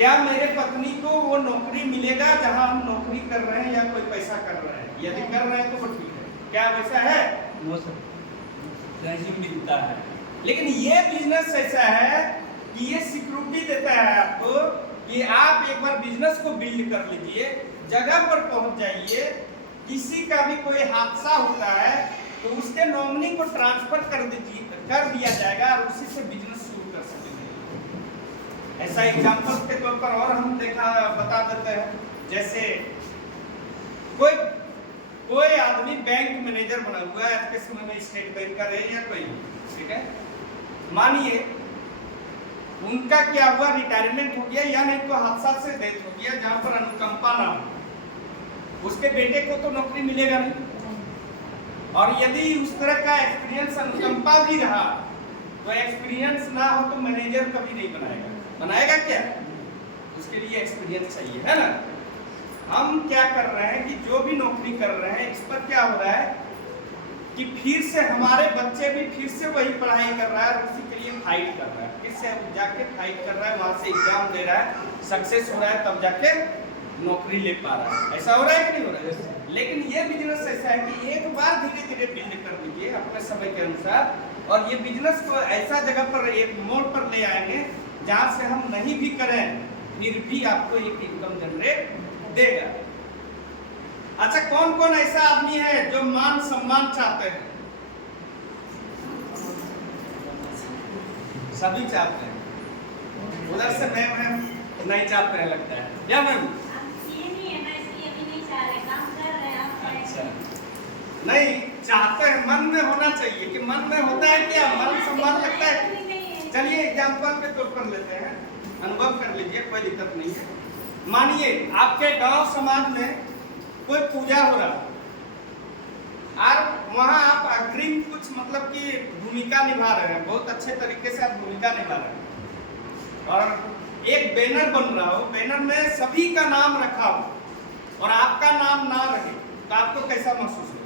क्या मेरे पत्नी को वो नौकरी मिलेगा जहां हम नौकरी कर रहे हैं या कोई पैसा कर रहे हैं? यदि कर रहे हैं तो वो ठीक है। क्या वैसा है? वो सब नहीं मिलता है। लेकिन ये बिजनेस ऐसा है कि ये सिक्योरिटी देता है आपको कि आप एक बार बिजनेस को बिल्ड कर लीजिए, जगह पर पहुंच जाइए, किसी का भी कोई हादसा होता है तो उसके नॉमिनी को ट्रांसफर कर दिया जाएगा और उसी से बिजनेस शुरू कर सकेंगे। ऐसा एग्जांपल के तौर पर और हम बता देते हैं। जैसे कोई आदमी बैंक मैनेजर बना हुआ है, आज के समय में स्टेट बैंक का रहे या कोई, ठीक है, मानिए उनका क्या हुआ, रिटायरमेंट हो गया या नहीं तो हादसा से डेथ हो गया जहां पर अनुकंपा ना हो, उसके बेटे को तो नौकरी मिलेगा नहीं। और यदि उस तरह का एक्सपीरियंस अनुकंपा भी रहा तो एक्सपीरियंस ना हो तो मैनेजर कभी नहीं बनाएगा क्या? उसके लिए एक्सपीरियंस चाहिए, है ना। हम क्या कर रहे हैं कि जो भी नौकरी कर रहे हैं इस पर क्या हो रहा है कि फिर से हमारे बच्चे भी फिर से वही पढ़ाई कर रहा है और उसी के लिए फाइट कर रहा है, फिर से जाके फाइट कर रहा है, वहां से एग्जाम दे रहा है, सक्सेस हो रहा है, तब जाके नौकरी ले पा रहा है। ऐसा हो रहा है कि नहीं हो रहा है? लेकिन ये बिजनेस ऐसा है कि एक बार धीरे धीरे बिल्ड कर लीजिए अपने समय के अनुसार, और ये बिजनेस को ऐसा जगह पर एक मोड़ पर ले आएंगे जहां से हम नहीं भी करें फिर भी आपको एक इनकम जनरेट देगा। अच्छा, कौन कौन ऐसा आदमी है जो मान सम्मान चाहते हैं? सभी चाहते हैं। उधर से मैम नहीं चाहते हैं लगता है, क्या मैम? नहीं चाहते हैं, मन में होना चाहिए कि मन में होता है क्या? मन सम्मान लगता है। चलिए एग्जाम्पल के तौर पर लेते हैं, अनुभव कर लीजिए, कोई दिक्कत नहीं है। मानिए आपके गांव समाज में कोई पूजा हो रहा और वहां आप अग्रिम कुछ मतलब कि भूमिका निभा रहे हैं, बहुत अच्छे तरीके से आप भूमिका निभा रहे हैं, और एक बैनर बन रहा हो, बैनर में सभी का नाम रखा हो और आपका नाम ना रहे तो आपको कैसा महसूस होगा?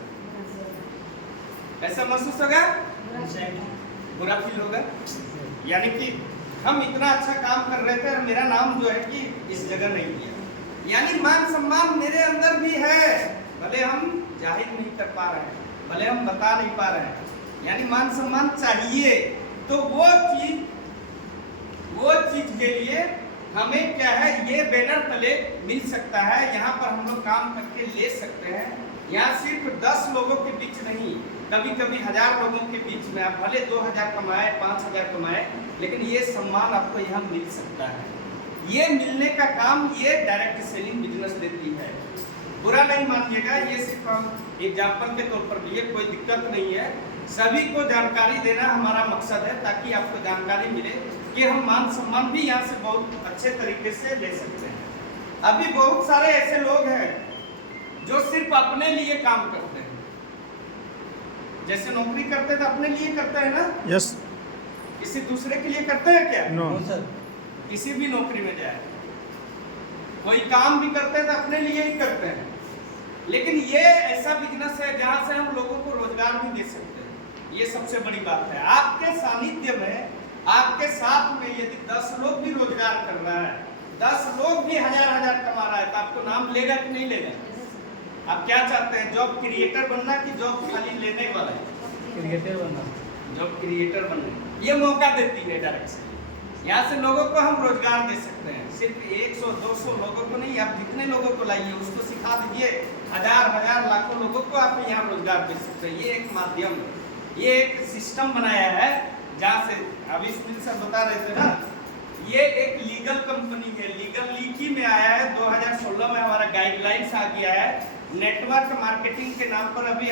ऐसा महसूस होगा, बुरा फील होगा। यानी कि हम इतना अच्छा काम कर रहे थे और मेरा नाम जो है कि इस जगह नहीं दिया, यानी मान सम्मान मेरे अंदर भी है, भले हम जाहिर नहीं कर पा रहे हैं, भले हम बता नहीं पा रहे हैं, यानी मान सम्मान चाहिए। तो वो चीज के लिए हमें क्या है, ये बैनर तले मिल सकता है, यहाँ पर हम लोग काम करके ले सकते हैं। यहाँ सिर्फ 10 लोगों के बीच नहीं, कभी कभी 1000 लोगों के बीच में आप भले 2000 कमाए, 5000 कमाए, लेकिन ये सम्मान आपको यहाँ मिल सकता है। ये मिलने का काम ये डायरेक्ट सेलिंग बिजनेस देती है। बुरा नहीं मानिएगा, ये सिर्फ हम एग्जाम्पल के तौर पर लिए, कोई दिक्कत नहीं है। सभी को जानकारी देना हमारा मकसद है, ताकि आपको जानकारी मिले कि हम मान सम्मान भी यहाँ से बहुत अच्छे तरीके से ले सकते हैं। अभी बहुत सारे ऐसे लोग हैं जो सिर्फ अपने लिए काम करते हैं, जैसे नौकरी करते हैं तो अपने लिए करते हैं ना? यस। किसी दूसरे के लिए करते हैं क्या? No sir. किसी भी नौकरी में जाए, कोई काम भी करते हैं तो अपने लिए ही करते हैं। लेकिन ये ऐसा बिजनेस है जहां से हम लोगों को रोजगार भी दे सकते हैं। ये सबसे बड़ी बात है। आपके सानिध्य में, आपके साथ में यदि 10 लोग भी रोजगार कर रहा है, 10 लोग भी 1000 कमा रहा है, तो आपको नाम लेगा कि नहीं लेगा? आप क्या चाहते हैं, जॉब क्रिएटर बनना कि जॉब खाली लेने वाला है? क्रिएटर बनना। जॉब क्रिएटर बनना, ये मौका देती है डायरेक्ट से। यहाँ से लोगों को हम रोजगार दे सकते हैं, सिर्फ 100-200 लोगों को नहीं, आप जितने लोगों को लाइए उसको सिखा दीजिए, 1000 लाखों लोगों को आप यहाँ रोजगार दे सकते हैं। ये एक माध्यम, ये एक सिस्टम बनाया है जहाँ से अभी सुनील सर बता रहे थे ना, ये एक लीगल कंपनी है, लीगल लीकी में आया है, 2016 में हमारा गाइडलाइंस आ गया है। नेटवर्क मार्केटिंग के नाम पर अभी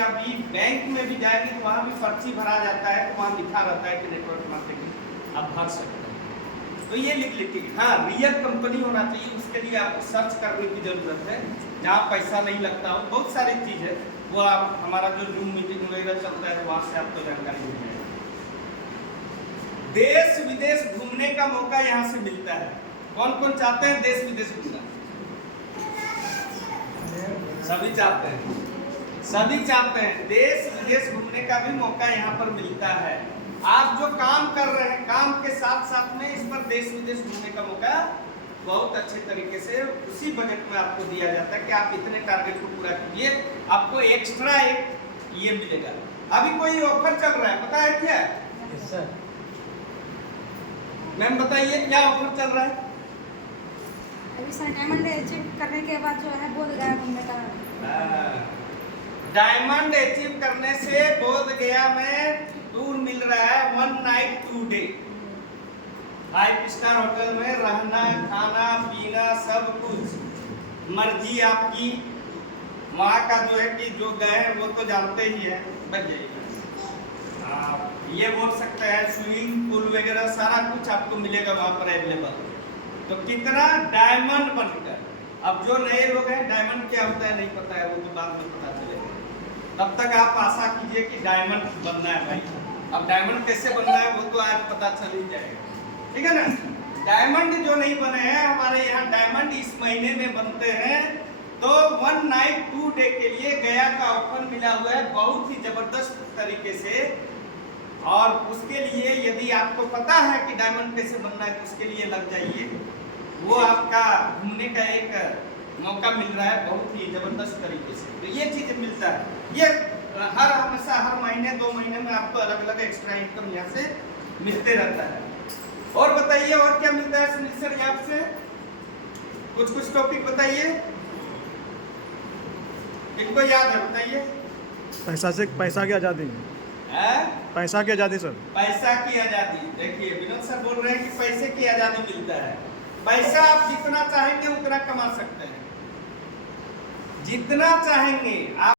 बैंक में भी जाएंगे तो वहाँ भी पर्ची भरा जाता है, तो वहाँ लिखा रहता है कि नेटवर्क मार्केटिंग आप भर सकते हैं। तो ये लिख लेती है। हाँ, रियल कंपनी होना चाहिए, उसके लिए आपको सर्च करने की जरूरत है, जहाँ पैसा नहीं लगता हो। बहुत सारी चीज़ है, वो आप हमारा जो जूम मीटिंग वगैरह चलता है वहाँ से आपको जानकारी मिल जाएगी। देश विदेश घूमने का मौका यहाँ से मिलता है। कौन कौन चाहते हैं देश विदेश घूमना? सभी चाहते हैं, सभी चाहते हैं। देश विदेश घूमने का भी मौका यहाँ पर मिलता है। आप जो काम कर रहे हैं, काम के साथ साथ में इस पर देश विदेश घूमने का मौका बहुत अच्छे तरीके से उसी बजट में आपको दिया जाता है कि आप इतने टारगेट को पूरा कीजिए, आपको एक्स्ट्रा एक ये मिलेगा। अभी कोई ऑफर चल रहा है, पता है क्या? Yes sir. मैम बताइए क्या ऑफर चल रहा है? अभी सर डायमंड अचीव करने के बाद जो है बोध गया घूमने का। डायमंड अचीव करने से बोध गया में टूर मिल रहा है 1 नाइट 2 डे। 5 स्टार होटल में रहना खाना पीना सब कुछ मर्जी आपकी। वहाँ का जो है कि जो गए हैं वो तो जानते ही है, बच जाइएगा। आप ये बोल सकते हैं स्विमिंग पूल वगैरह सारा कुछ आपको मिलेगा वहाँ पर अवेलेबल। तो कितना डायमंड बनकर, अब जो नए लोग हैं डायमंड क्या होता है नहीं पता है, वो तो बाद में पता चलेगा। तब तक आप आशा कीजिए कि डायमंड बनना है भाई। अब डायमंड कैसे बनना है वो तो आज पता चल ही जाएगा, ठीक है ना। डायमंड जो नहीं बने हैं हमारे यहाँ, डायमंड इस महीने में बनते हैं। तो 1 नाइट 2 डे के लिए गया का ऑफर मिला हुआ है बहुत ही जबरदस्त तरीके से। और उसके लिए यदि आपको पता है कि डायमंड कैसे बनना है तो उसके लिए लग जाइए, वो आपका घूमने का एक मौका मिल रहा है बहुत ही जबरदस्त तरीके से। तो ये चीज मिलता है, ये हमेशा हर महीने 2 महीने में आपको अलग अलग एक्स्ट्रा इनकम यहाँ से मिलते रहता है। और बताइए और क्या मिलता है सुनील सर यहाँ से? कुछ टॉपिक बताइए, इनको याद है बताइए। पैसा की आज़ादी। पैसा की आज़ादी सर। पैसा की आज़ादी, देखिए विनोद सर बोल रहे हैं कि पैसे की आज़ादी मिलता है। पैसा आप जितना चाहेंगे उतना कमा सकते हैं, जितना चाहेंगे आप।